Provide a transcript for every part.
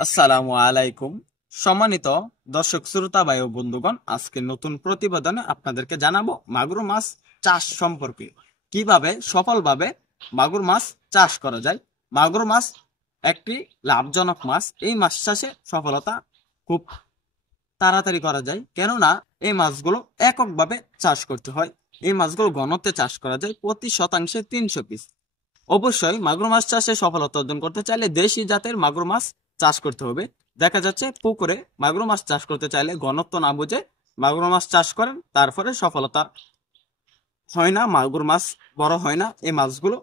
আসসালামু আলাইকুম। সম্মানিত দর্শক শ্রোতা ভাই ও বন্ধুগণ, আজকে নতুন প্রতিবেদনে আপনাদেরকে জানাবো মাগুর মাছ চাষ সম্পর্কে। কিভাবে সফলভাবে মাগুর মাছ চাষ করা যায়। মাগুর মাছ একটি লাভজনক মাছ। এই মাছ চাষে সফলতা খুব তাড়াতাড়ি করা যায়, কেননা এই মাছগুলো এককভাবে চাষ করতে হয়। এই মাছগুলো ঘনত্বে চাষ করা যায়, প্রতি শতাংশে 300 পিস। অবশ্যই মাগুর মাছ চাষে সফলতা অর্জন করতে চাইলে দেশি জাতের মাগুর মাছ চাষ করতে হবে। দেখা যাচ্ছে পুকুরে মাগুর মাছ চাষ করতে চাইলে ঘনত্ব না বুঝে মাগুর মাছ চাষ করেন, তারপরে সফলতা হয় না, মাগুর মাছ বড় হয় না। এই মাছগুলো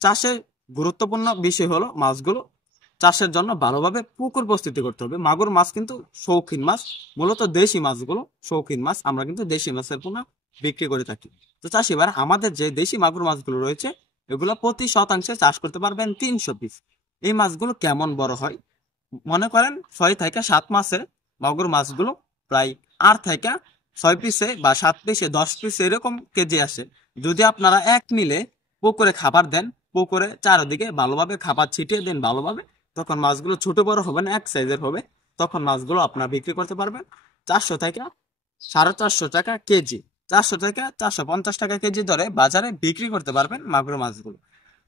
চাষে গুরুত্বপূর্ণ বিষয় হলো মাছগুলো চাষের জন্য ভালোভাবে পুকুর প্রস্তুতি করতে হবে। মাগুর মাছ কিন্তু শৌখিন মাছ, মূলত দেশি মাছগুলো শৌখিন মাছ। আমরা কিন্তু দেশি মাছের পোনা বিক্রি করে থাকি। তো চাষি ভাই, আমাদের যে দেশি মাগুর মাছগুলো রয়েছে এগুলো প্রতি শতাংশে চাষ করতে পারবেন 300 পিস। এই মাছগুলো কেমন বড় হয়, মনে করেন 6 থেকে 7 মাসে মাগুর মাছগুলো প্রায় 8 থেকে 6 পিসে বা 7 পিসে 10 পিসে এরকম কেজি আসে। যদি আপনারা এক মিলে পুকুরে খাবার দেন, পুকুরে চারিদিকে ভালোভাবে খাবার ছিটিয়ে দেন ভালোভাবে, তখন মাছগুলো ছোট বড় হবে না, এক সাইজের হবে। তখন মাছগুলো আপনারা বিক্রি করতে পারবেন 400 থেকে 450 টাকা কেজি। 400 থেকে 450 টাকা কেজি ধরে বাজারে বিক্রি করতে পারবেন মাগুর মাছগুলো।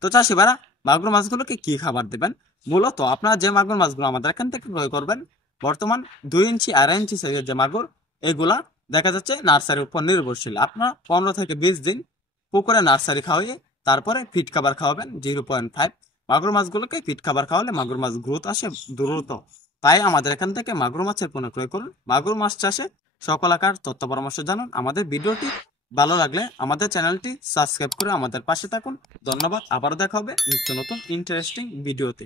তো চাষি ভাইরা, মাগুর মাছগুলোকে কি খাবার দেবেন? মূলত আপনারা যে মাগুর মাছগুলো আমাদের এখান থেকে ক্রয় করবেন, বর্তমান 2 ইঞ্চি 2.5 ইঞ্চি সাইজের যে মাগুর, এগুলা দেখা যাচ্ছে নার্সারির উপর নির্ভরশীল। আপনারা 15 থেকে 20 দিন পুকুরে নার্সারি খাওয়াইয়ে তারপরে ফিড খাবার খাওয়াবেন 0.5। মাগুর মাছগুলোকে ফিড খাবার খাওয়ালে মাগুর মাছ গ্রোথ আসে দ্রুত। তাই আমাদের এখান থেকে মাগুর মাছের পণ্য ক্রয় করুন। মাগুর মাছ চাষে সকল আকার তথ্য পরামর্শ জানুন। আমাদের ভিডিওটি ভালো লাগলে আমাদের চ্যানেলটি সাবস্ক্রাইব করে আমাদের পাশে থাকুন। ধন্যবাদ। আবারও দেখা হবে নিত্য নতুন ইন্টারেস্টিং ভিডিওতে।